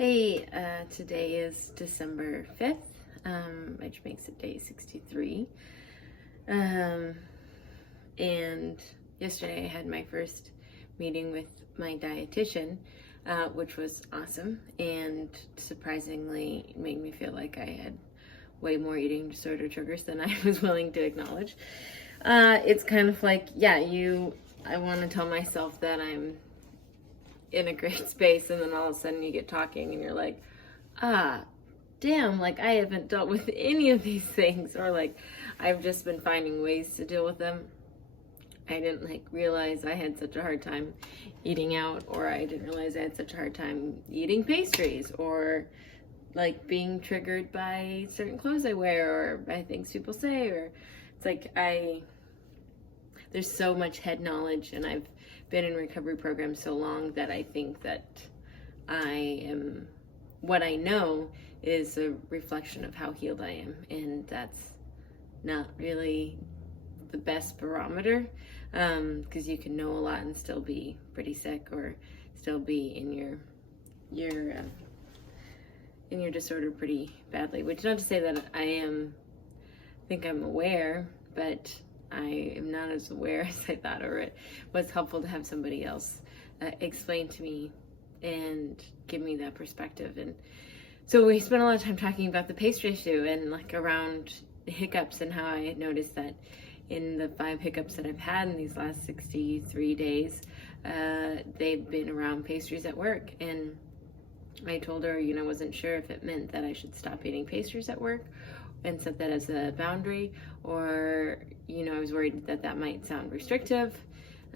Hey, today is December 5th, which makes it day 63. And yesterday I had my first meeting with my dietitian, which was awesome and surprisingly made me feel like I had way more eating disorder triggers than I was willing to acknowledge. It's kind of like, I want to tell myself that I'm in a great space, and then all of a sudden you get talking and you're like, damn, like I haven't dealt with any of these things, or like I've just been finding ways to deal with them. I didn't realize I had such a hard time eating out, or I didn't realize I had such a hard time eating pastries, or like being triggered by certain clothes I wear, or by things people say, or it's like there's so much head knowledge, and I've been in recovery programs so long that I think that what I know is a reflection of how healed I am, and that's not really the best barometer, because you can know a lot and still be pretty sick, or still be in your disorder pretty badly. Which, not to say that think I'm aware, but I am not as aware as I thought, or it was helpful to have somebody else explain to me and give me that perspective. And so we spent a lot of time talking about the pastry issue and around the hiccups, and how I had noticed that in the 5 hiccups that I've had in these last 63 days, they've been around pastries at work. And I told her, wasn't sure if it meant that I should stop eating pastries at work and set that as a boundary, or I was worried that that might sound restrictive.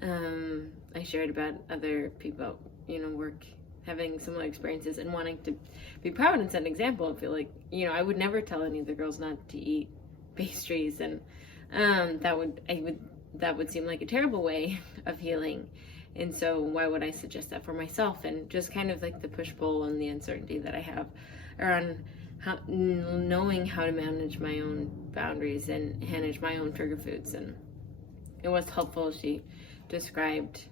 I shared about other people work having similar experiences and wanting to be proud and set an example. I feel like I would never tell any of the girls not to eat pastries, and that would seem like a terrible way of healing. And so why would I suggest that for myself? And just kind of like the push-pull and the uncertainty that I have around knowing how to manage my own boundaries and manage my own trigger foods. And it was helpful. She described,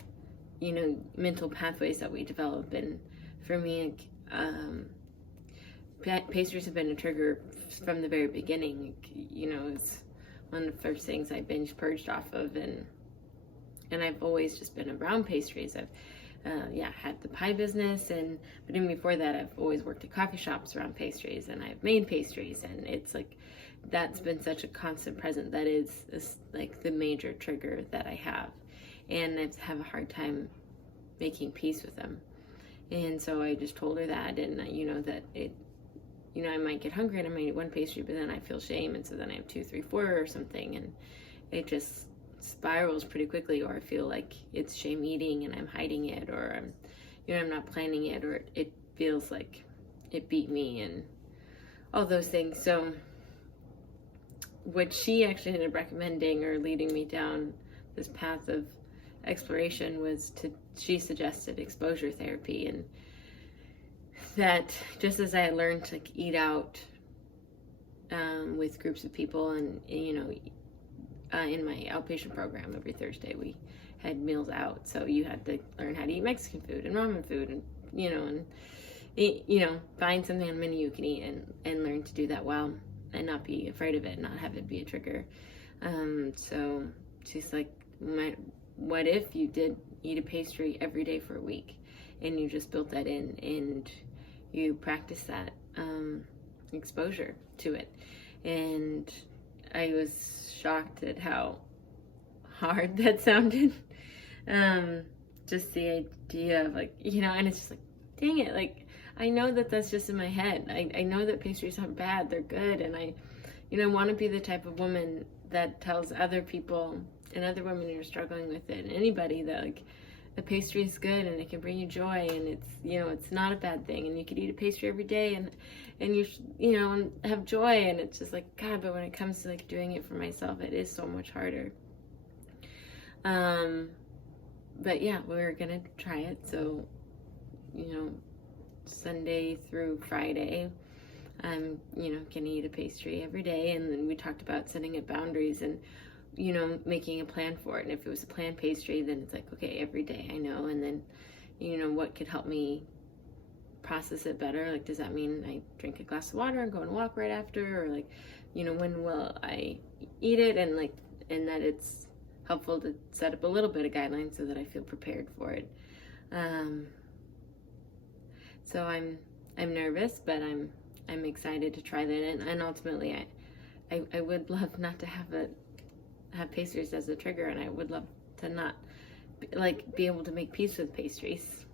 mental pathways that we develop. And for me, pastries have been a trigger from the very beginning. It's one of the first things I binge purged off of, and I've always just been around pastries. I've had the pie business, but even before that, I've always worked at coffee shops around pastries, and I've made pastries, and it's like that's been such a constant present. That is the major trigger that I have, and I have a hard time making peace with them. And so I just told her that, and that it, I might get hungry and I might eat one pastry, but then I feel shame, and so then I have 2, 3, 4 or something, and it just spirals pretty quickly, or I feel like it's shame eating and I'm hiding it, or I'm not planning it, or it feels like it beat me, and all those things. So what she actually ended up recommending or leading me down this path of exploration was she suggested exposure therapy, and that just as I had learned to eat out with groups of people, and in my outpatient program every Thursday we had meals out, so you had to learn how to eat Mexican food and ramen food, and find something on the menu you can eat, and learn to do that well and not be afraid of it, not have it be a trigger. So she's like, what if you did eat a pastry every day for a week, and you just built that in, and you practice that exposure to it. And I was shocked at how hard that sounded. Just the idea of and it's just like, dang it, I know that that's just in my head. I know that pastries aren't bad, they're good, and I want to be the type of woman that tells other people and other women who are struggling with it, and anybody, that a pastry is good and it can bring you joy, and it's it's not a bad thing, and you could eat a pastry every day and you and have joy. And it's just like, God, but when it comes to doing it for myself, it is so much harder. But yeah, we're gonna try it. So Sunday through Friday, I'm gonna eat a pastry every day. And then we talked about setting up boundaries and making a plan for it. And if it was a planned pastry, then it's like, okay, every day I know. And then what could help me process it better? Like, does that mean I drink a glass of water and go and walk right after? Or like, you know, when will I eat it? And like, and that it's helpful to set up a little bit of guidelines so that I feel prepared for it. So I'm nervous, but I'm excited to try that. And ultimately, I would love not to have pastries as a trigger, and I would love to not be able to make peace with pastries.